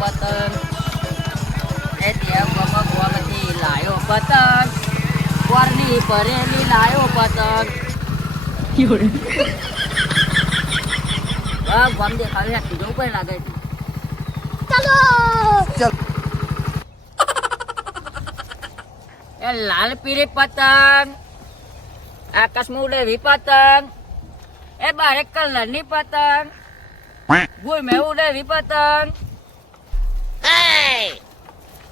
પતંગ એ ત્યાં ગોમાંથી લાયો પતંગ કોરની ભરેલી લાયો પતંગ ગમ દેખાવી કીધું પણ લાગે ચાલો ચાલ એ લાલ પીળી પતંગ આકાશમાં ઉડે એવી પતંગ એ બારે કલરની પતંગ ગુલ મેં ઉડે એવી પતંગ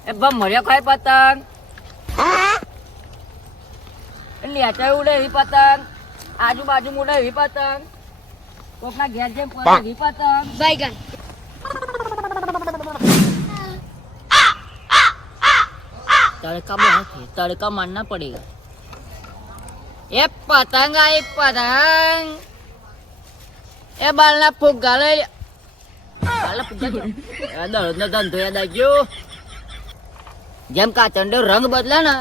એ ભમર્યો ખાય પતંગ લેચાઈ ઉડે એવી પતંગ આજુબાજુ ઉડે એવી પતંગ કોકના ઘેર જેમ પડે એવી પતંગ बैगन तड़का बहुत है तड़का मारना पड़ेगा ये पतंग आई पतंग ये बालना फुग्गा ले बालना फुग्गा दर्द धंधो याद आ गयो જેમ કાચંડો રંગ બદલે ને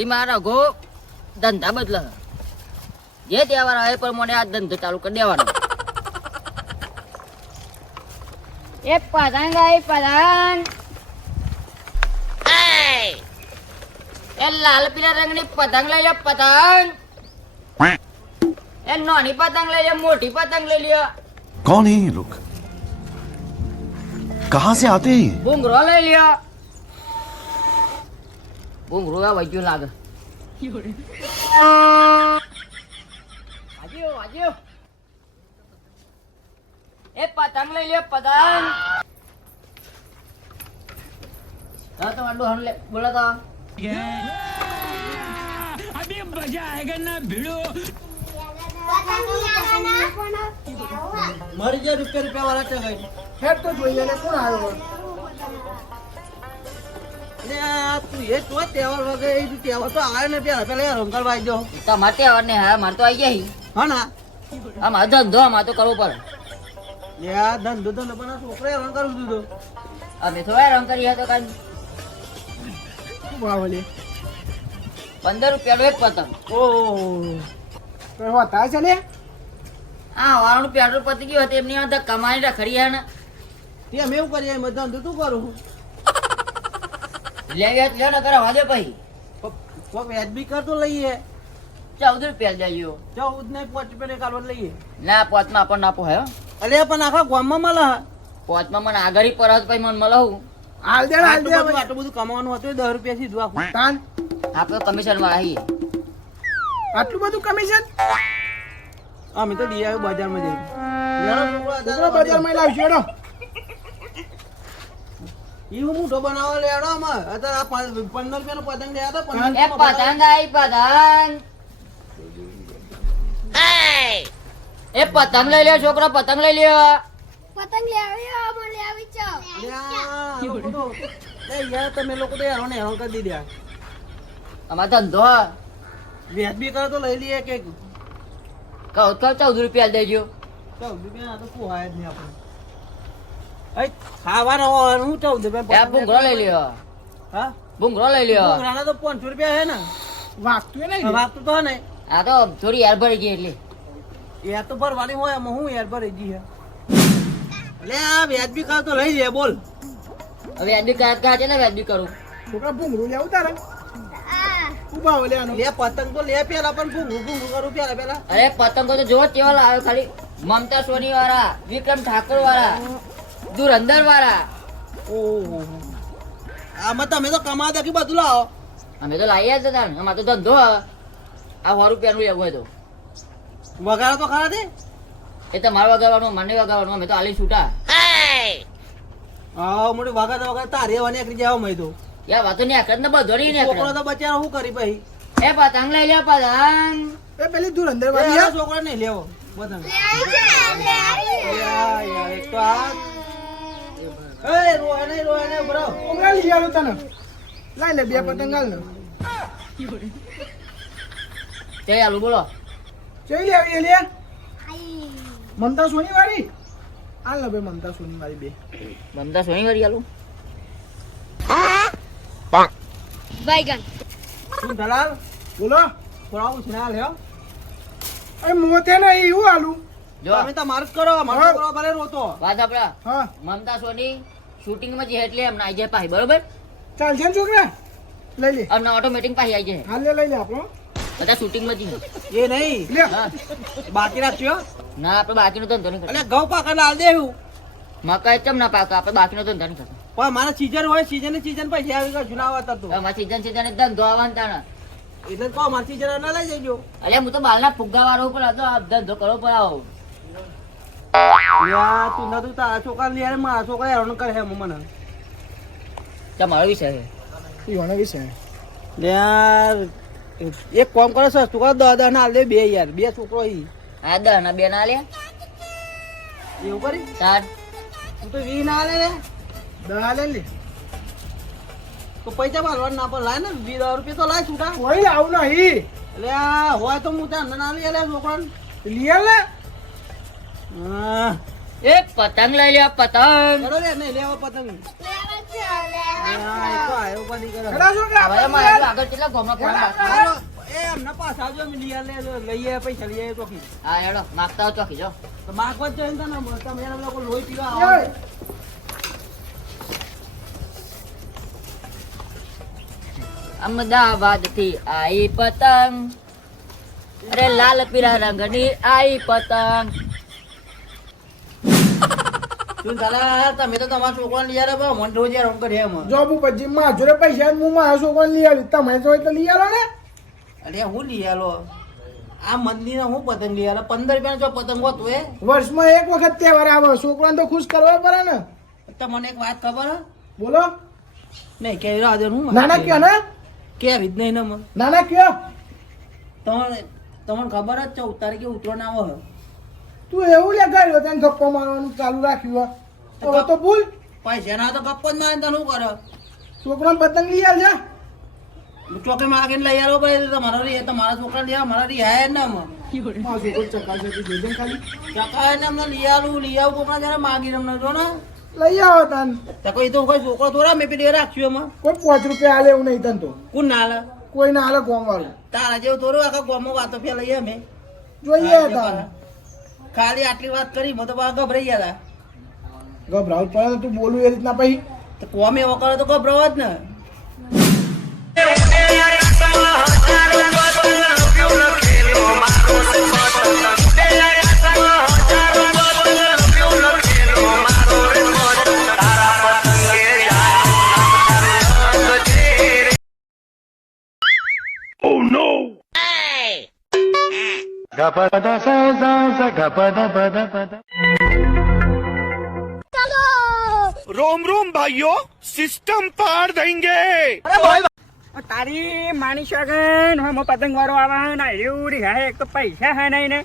એ મારા ઘો ધંધા બદલે જે તહેવાર આવે પણ મને આ ધંધો ચાલુ કરી દેવાનો એ પતંગ આવી પતંગ એ લાલ પીલા રંગની પતંગ લઈ લો પતંગ એ નાની પતંગ લઈ લો મોટી પતંગ લઈ લો कौन है ये लोग कहां से आते हैं ये? ભૂંગરો લઈ લ્યો ભૂંગરો આ વૈજ્યો લાગે વાજ્યો વાજ્યો એ પતંગ લઈ લ્યો પતંગ હા તો વાડો હણ લે બોલો તો अभी मजा आएगा ना भिड़ो મારી જે રૂપિયા વાળા છે ગઈ હેડ તો જોઈએ ને કોણ આવ્યો ને આ તું એ તો તહેવાર વગર એ તહેવાર તો આવે ને પેલા પેલા રંગલભાઈ જો તમારે તહેવાર ને હા મારે તો આવી ગયા હા ના આ મારો ધંધો આમાં તો કરવો પડે લે આ ધંધો ધંધો પણ આ છોકરાએ રંગ કરવું દીધું અમે થોડા રંગ કરી તો કાંઈ શું ભાવ લે 15 રૂપિયાનો એક પતંગ તો હોતા છે ને આ વાળનું પેટ્રોલ પતી ગયું હતું એમની અંદર કમાણી રખડી હે ને તે અમે એવું કરીએ એમ ધંધો તું કરું લેવી લે ને કરાવવા દે પછી કોક વ્યાજબી કરતો લઈએ 14 રૂપિયા જાયો 14 ને 5 રૂપિયા કાઢવા લઈએ ના પોચમાં આપણને આપો હે અલે પણ આખા ગામમાં મળે પોચમાં મને આગળ પર પછી મને મળવું હાલ દે આટલું બધું કમાવાનું હતું 10 રૂપિયા સીધું આખું તાન આપણે કમિશન માં આવીએ આટલું બધું કમિશન અમે તો ડી આવ્યું બજારમાં જઈ છોકરો બજારમાં લાવશું એડો એવું મોટો બનાવવા લેડો આમાં અત્યારે આ 15 રૂપિયાનો પતંગ લે તો 15 એ પતંગ આઈ પતંગ એ પતંગ લઈ લ્યો છોકરો પતંગ લઈ લ્યો पतंग ले આવ્યો મને આવી છો યાર તમે લોકો તો હેરાન હેરાન કરી દીધા અમારો ધંધો વ્યાજબી કરે તો લઈ લઈએ કે કહો 14 રૂપિયા દેજો 14 રૂપિયા તો પોહાય જ નહીં આપણે ખાવાનો હું 14 એ રૂપિયા ભૂંગળો લઈ લ્યો હા ભૂંગળો લઈ લ્યો ભૂંગળાના તો 500 રૂપિયા હે ને વાગતું નહીં વાગતું તો ને આ તો થોડી યાર ભરી ગઈ એટલે યાર તો ભરવાની હોય એમાં હું યાર ભરી જી એટલે આ વ્યાજબી કરે તો લઈ લે બોલ હવે વ્યાજબી કા છે ને વ્યાજબી કરું છોકરા ભૂંગળું લેવું તારે શું ભાવ લેવાનો લે પતંગ તો લે પેલા પણ ભૂંગું કરું પેલા અરે પતંગો તો જો કેવા લાવે ખાલી મમતા સોની વાળા વિક્રમ ઠાકોર વાળા ધુરંધર વાળા ઓહો આમાં તમે તો કમા દે કે બધું લાવો અમે તો લાવીએ જ હતા અમારે તો ધંધો આ 100 રૂપિયાનું લેવું હોય તો વગાડો તો ખરા દે એ તો મારે વગાડવાનું મને વગાડવાનું અમે તો આલી છૂટા હા મોટી વગાડતા તારે વાની એકરી જાવ મય તો યા વાતો ની આકડ ને બધો ની છોકરો આકડ તો બચારો શું કરી પછી એ પતંગ લઈ લે પતંગ એ પેલી ધુરંધર વાળી એ છોકરો નહીં લેવો પતંગ યાર એક તો આ એ રોય નહીં બ્રો ઉમરા લઈ આલો તને લાઈ લે બે પતંગ હાલ ને તે આલુ બોલો ચઈ લે આવી લે મમતા સોની વાળી હાલ ને બે મમતા સોની વાળી બે બંદા સોની વાળી આલુ बैगन શું દલાલ બોલો થોડા ઉછના લ્યો એ મોતે ને એવું આલું જો તમે તો મારું જ કરો મારો છોકરો ભલે રોતો વાત આપડા હા મમતા સોની શૂટિંગમાં જે એટલે એમને આવી જાય પાછી બરોબર ચાલશે ને છોકરા લઈ લે અમને ઓટોમેટિક પાછી આવી જાય હાલ લઈ લે આપણો બધા શૂટિંગમાં જ એ નહીં લે હા બાકી રાખ્યો ના આપણે બાકીનો ધંધો નહીં કરતો એટલે ઘઉં પાકા લાલ દેવું મકાઈ ચમ ના પાકે આપણે બાકીનો ધંધો નહીં કરતો પણ મારા સીઝન હોય સીઝન પૈસા આવી ગયા જૂના આવતા તો અમારે સીઝન સીઝન ધંધો આવવાનું તાણા એટલે કહો મારા સીઝન ના લઈ જજો અરે હું તો બાલના ફુગ્ગા વાળો ઉપર હતો આ ધંધો કરવો પડે આવો યાર તું નતું તારા છોકરા લઈ આવે મારા છોકરા હેરાન કરે છે મને તમારો વિષય છે ઈવાનો વિશે યાર એક કામ કરો સસ્તું કરો 10 ના હાલ દે બે યાર બે છોકરો ઈ આ દહ ના બે ના લે એવું કરી તાર તું તો 20 ના હાલે રે દા લઈ લે તો પૈસા મારવા ના પર લાય ને 20 રૂપિયા તો લાય છૂટા કોઈ આવું નહીં એટલે આ હોય તો હું ત્યાં ના લઈ આલે છોકરાને લઈ લે હા એ પતંગ લઈ લે પતંગ ચલો રે નહીં લેવા પતંગ હા એ તો આયો બની કરે ખરા છોકરા હવે આપણે મારે આગળ કેટલા ગોમમાં ફોન બાકી હાલો, એ એમના પાછા આવજો અમે લઈ આલે લઈએ પૈસા લઈએ ચોકી હા હેડો માગતા હો ચોકી જો તો માગવા જ જોઈએ ને તમે એના લોકો લોહી પીવા લે. આવો અમદાવાદ થી આઈ પતંગ અરે લાલ પીળા રંગની આઈ પતંગ તું ચાલા તમે તો તમારા છોકરાને લઈ આલે પણ મને રોજ હેરાન કરે એમ જો હું પછી માં જોડે પૈસા હું મારા છોકરાને લઈ આવી તમે તો હોય તો લઈ આલો ને અરે હું લઈ આલો આ મંદિર હું પતંગ લઈ આલો 15 રૂપિયાનો જો પતંગ હોતો એ વર્ષમાં એક વખત તહેવાર આવે છોકરાને તો ખુશ કરવા પડે ને તો મને એક વાત ખબર હે? બોલો નહીં કેવી રાહ હું નાના કયો ને કેવી જ નહીં ને મને નાના કયો તમને તમને ખબર જ 14 તારીખે ઉતરણ આવે છે. તું એવું લે કર્યો તને ગપ્પો મારવાનું ચાલુ રાખ્યું હોય હવે તો ભૂલ પૈસા ના તો ગપ્પો જ મારે તને શું કરે છોકરાને પતંગ લઈ આવજે ચોકે માગીને લઈ આવો ભાઈ તમારા રી તમારા છોકરા લઈ આવો મારા રી આયા જ ના મને મારો છોકરો ચકાશે તું જોજે ને ખાલી ચકાય ને અમને લઈ આવું કોકના જરા માગીને અમને જો ને લઈ આવો તને તો કોઈ તો કોઈ છોકરો થોડા મેં પેલી રાખ્યું એમાં કોઈ 5 રૂપિયા આલે એવું નહીં તને તો કોણ ના હાલે કોઈ ના હાલે ગોમ વાળું તારા જેવું થોડું આખા ગામમાં વાતો ફેલાઈ અમે જોઈએ તારે ખાલી આટલી વાત કરી મને તો બા ગભરાઈ ગયા ગભરાવું પડે તો તું બોલું એ રીતના પછી હતા તો કોમે એવો કરે તો ગભરાવા જ ને रोम रोम भाइयों सिस्टम पार देंगे તારી માની શકે ને હું પતંગ વાળો આવે ને એવું રી હે એક તો પૈસા હે નહીં ને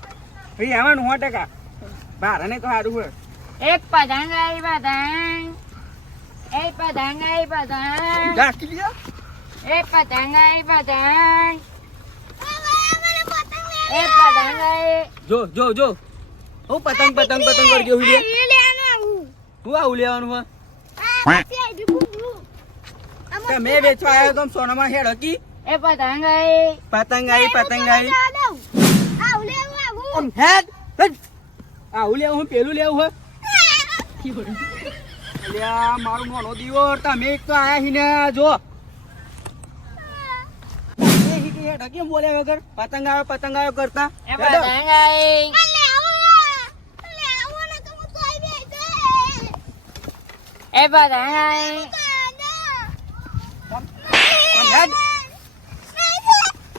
ભાઈ આવવાનું 100% ભારે ને તો સારું હોય એક પતંગ આઈ પતંગ એ પતંગ આઈ પતંગ જાસ્તી લીધો એ પતંગ આઈ પતંગ એ પતંગ આઈ જો જો જો હું પતંગ પતંગ પતંગ કરી ગયો હું આવું લેવાનું હોય તમે વેચવા આવ્યો તો સોનામાં હેડ હતી એ પતંગ આઈ પતંગ આવી આમ હેડ હેડ. આવું લેવું હું પેલું લેવું હોય અલ્યા મારું મોનો દીવો તમે એક તો આયા હીને જો તમે હીટી હેડ કેમ બોલ્યા વગર પતંગ આવ્યો કરતા એ પતંગ આઈ એ પતંગ આઈ હેડ.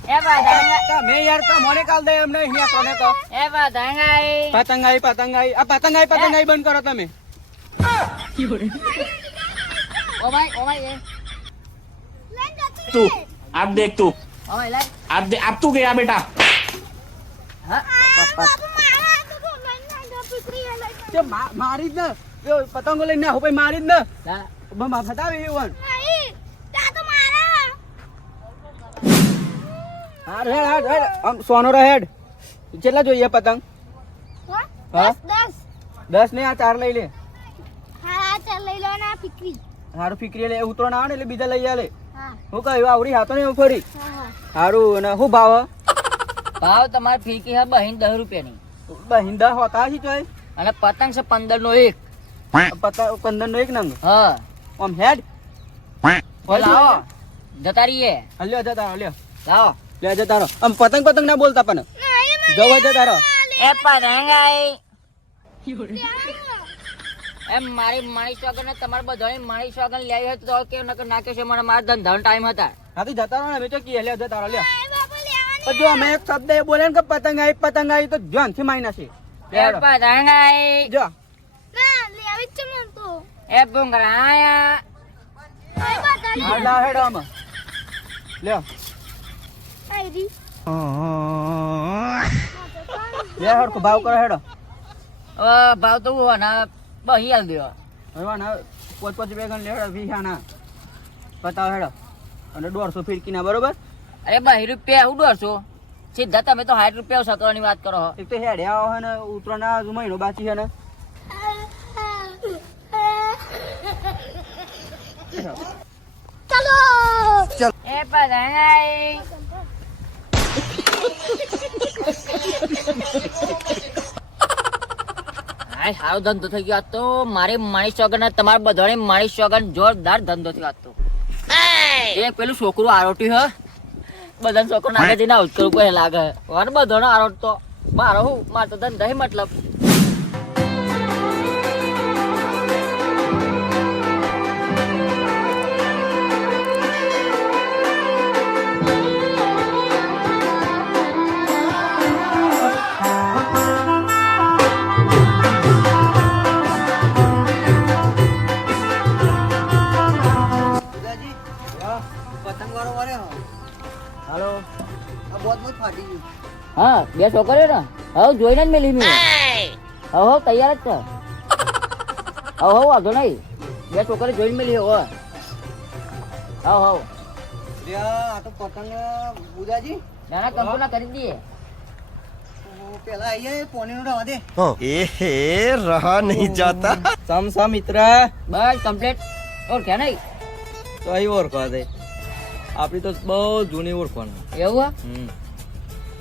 એ પતંગ તમે યાર તમને કાલ દે એમ નહીં અહીંયા કોને કહો એ પતંગ આઈ પતંગ આવી આ પતંગ આવી બંધ કરો તમે ઓ ભાઈ એ तू आप देख तू ઓ ભાઈ લાઈ अब तू गया बेटा હા તે મારી જ ને પેલો પતંગો લઈને ના હો ભાઈ મારી જ ને લા બમા ફટાવી એવું હાડ હેડ આમ સોનો રે હેડ કેટલા જોઈએ પતંગ હા 10 ને આ 4 લઈ લે હારું ફિકરી લે ઉતરણ આવે ને એટલે બીજા લઈ આલે હું કહ્યું આવડી હાથો ને એવું ફરી હારું અને શું ભાવ ભાવ તમારી ફીકી હે બહીન 10 રૂપિયાની હિંદા હોતા છે ચોય અને પતંગ છે 15 નો એક પતંગ પંદર નો એક નંગ હા આમ હેડ લાવો જતા રહીએ લ્યો જતા રહો લ્યો લાવો લે જતા રહો આમ પતંગ પતંગ ના બોલતા પણ જવા જતા રહો એ પતંગ આઈ એમ મારી સોગન ને તમારે બધાની મારી સોગન લેવી હોય તો કે નકર નાખ્યો છે મને મારા ધંધાનો ટાઈમ હતા હા તો જતા રહો ને અમે તો કી લ્યો જતા રહો લ્યો તો જો અમે એક શબ્દ એ બોલે ને કે પતંગ આવી તો ધ્યાનથી માઇના છે એ પતંગ આઈ જો ના લેવી જ છે મન તો એ ભૂંગરા આયા આઈ બતાડી હા લા હેડો આમાં લ્યો આઈ રી લે હરકો ભાવ કરો હેડો ભાવ તો હું ના બહી હાલ દો હવે ના 5 બેગન લે હેડો વિહાના બતાવો હેડો અને 150 ફિરકીના બરોબર અરે 2 રૂપિયા હું 150 સીધા તમે તો 60 રૂપિયા સતવાની વાત કરો છો. એક તો હેડ્યા હે ને ઉતરવાના હજુ મહિનો બાકી છે ને ચલો એ પતંગ આઈ હાય હારો ધંધો થઈ ગયો આજ તો મારે માણી સોગન ને તમારે બધાને માણી સોગન જોરદાર ધંધો થયો આજ તો એક પેલું છોકરું આરોટ્યું હ બધાને છોકરો નાખે જઈને આવું જ કરવું કોઈ લાગે અને બધાનો આરોટ તો મારો હું મારે તો ધંધા મતલબ પતંગ વાળો વારે હાલો આ બોત બોત ફાટી ગયું હા બે છોકરીઓ ને હવે જોઈને જ મેલી મેં હવે તૈયાર જ છે હવે વાંધો નહીં બે છોકરી જોઈને મેલી હવે આ તો પતંગ બુદાજી નાના કંકુના કરી દઈએ પેલા આઈએ પોણીનો રવા દે एहे रहा नहीं जाता સમ મિત્ર બસ કમ્પ્લીટ ઓળખ્યા નહીં તો અહીં ઓળખો દે આપણી તો બહુ જૂની ઓળખવાનું એવું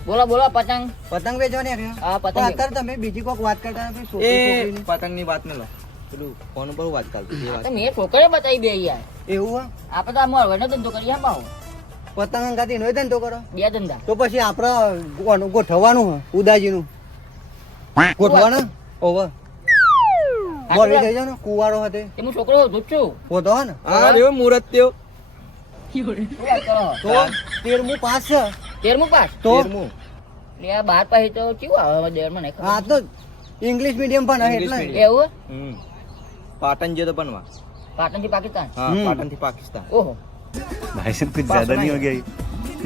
બોલો બોલો પતંગ પતંગ વેચવાની હા પતંગ અત્યારે તમે બીજી કોઈક વાત કરતા નથી છોકરી પતંગની વાત ન લો પેલું ફોન બહુ વાત કરતી એ વાત તો મેં છોકરીઓ બતાવી બે યાર એવું આપણે તો આ મોરવાનો ધંધો કરીએ આપાવ પતંગ અંગાથી નો ધંધો કરો બે ધંધા તો પછી આપણે ગોઠવવાનું ઉદાજીનું ગોઠવાના ઓવર બોલી જઈ જાવ ને કુવારો hatte તે હું છોકરો જોત છું પોતો હે ને હા રે મુરત તેઓ શું વાત કરો તો 13મું પાસ છે 13મું પાસ તો લે આ 12 પાસ તો કેવું આવે દેરમાં નહીં હા તો ઇંગ્લિશ મીડિયમ પણ હે એટલે એવું પાટણ જે તો બનવા પાટણ થી પાકિસ્તાન હા પાટણ થી પાકિસ્તાન ઓહો भाई साहब कुछ ज्यादा नहीं हो गया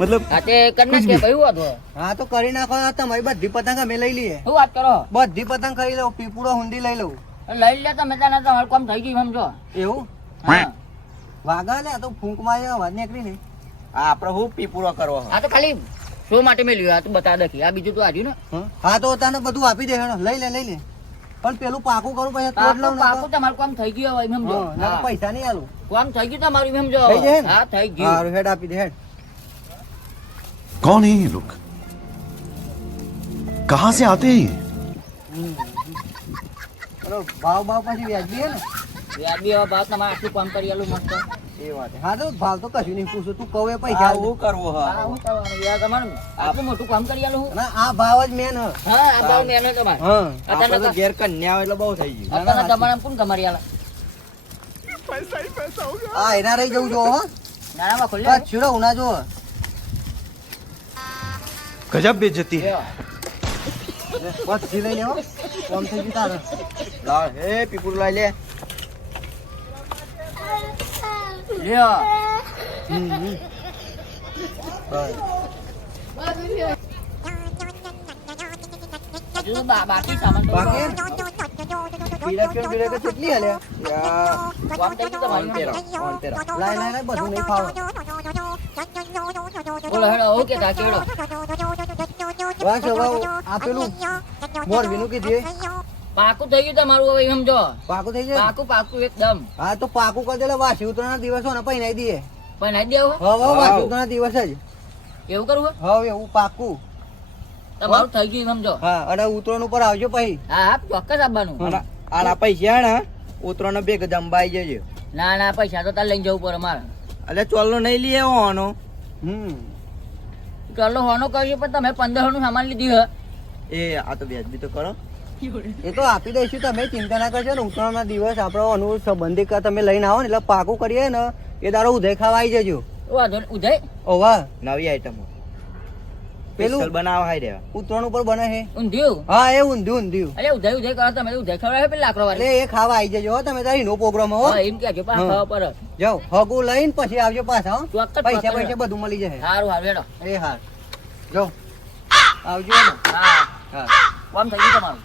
मतलब આ તે કરના કે ભાઈ વાત હોય હા તો કરી નાખો તમારી બધી પતંગ અમે લઈ લઈએ શું વાત કરો બધી પતંગ કરી લઉં પીપુડો હુંડી લઈ લઉં લઈ લે તમે તને તો હળકામ થઈ ગયું સમજો એવું હા વાગા ને આ તો ફૂંક માં અવાજ નીકળી ને આ આપણે હું પીપુડો કરવો આ તો ખાલી શો માટે મેલ્યું આ તો બતા દખી આ બીજું તો આજુ ને હા તો તને બધું આપી દે હેડો લઈ લે પણ પેલું પાકું કરું પછી તોડ લઉં ને પાકું તમારું કામ થઈ ગયું હોય સમજો ના પૈસા નહીં આલું કામ થઈ ગયું તમારું સમજો થઈ જાય ને? હા થઈ ગયું હારું હેડ આપી દે હેડ कौन है ये लोग कहाँ से आते हैं ये ચલો ભાવ પછી વ્યાજબી હે ને વ્યાજબી હવે ભાવ તમારે આટલું કામ કરી આલું મસ્ત એ વાત હા તો ભાવ તો કશું નહીં પૂછું તું કહે પૈસા હું કરવો હા હું કરવાનું યાર તમારું આટલું મોટું કામ કરી આલું હું ના આ ભાવ જ મેન હ હા આ ભાવ મેનો તમારે હા અત્યારે આપણે તો ઘેર કન્યા એટલે બહુ થઈ ગયું અત્યારે તમારે કોણ કમારી આલે આ એના રહી જવું જો હો નાનામાં ખોલ્યો આ છીડો ઉના જો गजब बेइज्जती है બસ જી લઈ લેવો કોમ થઈ ગયું તારે લાવ હે પીપુર લઈ લે લ્યો હજુ બાકી સામાન તો બાકી પીડા કેટલી હાલે કામ થઈ ગયું તમારું લાઈ બધું નહીં ખાવ બોલો હેડો ઓકે તા કેડો વાસ હવે આ પેલું મોર વિનું કીધી પાકું થઈ ગયું તમારું હવે સમજો પાકું થઈ જાય પાકું એકદમ હા તો પાકું કરી દેલે વાસી ઉતરાના દિવસો ને પૈ નાઈ દઈએ પણ નાઈ દેવું હવે વાસી ઉતરાના દિવસ જ એવું કરવું હવે એવું પાકું તમારું થઈ ગયું સમજો હા અને ઉતરણ ઉપર આવજો પછી હા હા ચોક્કસ આવવાનું આના પૈસા ને ઉતરાનો ભેગ જંબાઈ જજો. ના ના પૈસા તો તાર લઈને જવું પડે મારે. એટલે ચોલનો નહીં લઈ આવ્યો આનો. ચલો હોનો કરીએ પણ તમે 1500 નું સામાન લીધી હે. એ આ તો વ્યાજબી તો કરો. એ તો આપી દઈશું, તમે ચિંતા ના કરશો ને. ઉત્તરાયણના દિવસ આપણો અનુકૂળ સંબંધિક તમે લઈને આવો ને એટલે પાકું કરીએ ને એ દાડો ઉદય ખાવા આવી જજો. વાંધો નહીં, ઉદય ઓવા નવી આઈટમ પેલું બનાવ હાઈ રહ્યા ઉત્તરાયણ ઉપર બને છે ઊંધિયું. હા એ ઊંધિયું ઊંધિયું. અરે ઉદય ઉદય કરો તમે ઉદય ખવડાવે પેલા લાકડો એટલે વાળી. એ ખાવા આવી જજો હો તમે તારી નો પ્રોગ્રામ હો. હા એમ કહેજો પાછા ખાવા પર. જાઓ હગું લઈને પછી આવજો પાછા હો. ચોક્કસ, પૈસા ચોક્કસ. પૈસા બધું મળી જશે. સારું હારું હેડો. એ હાર જાઓ આવજો ને. હા હા કામ થઈ ગયું તમારું.